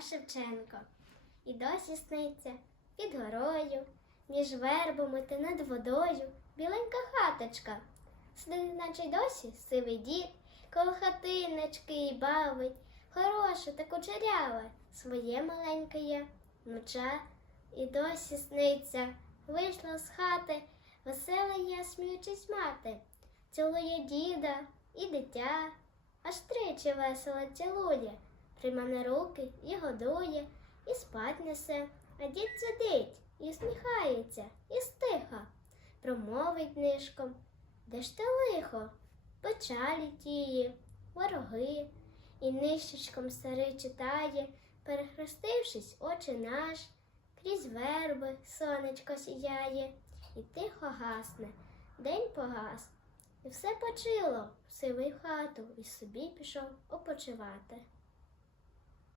Шевченко. І досі сниться під горою, між вербами та над водою біленька хаточка. Сидить, наче й досі сивий дід, коло хатиночки й бавить, хороше та кучеряве, своє маленьке є, внуча, і досі сниться, вийшла з хати, весела я, сміючись мати, цілує діда і дитя, аж тричі весело цілує, прийма на руки і годує, і спать несе, а дід сидить і сміхається, і стиха, промовить нишком. Де ж те лихо? Печалі тії, вороги, і нищечком старий читає, перехрестившись, очі наш, крізь верби сонечко сіяє, і тихо гасне, день погас, і все почило в сивий хату, і собі пішов опочивати.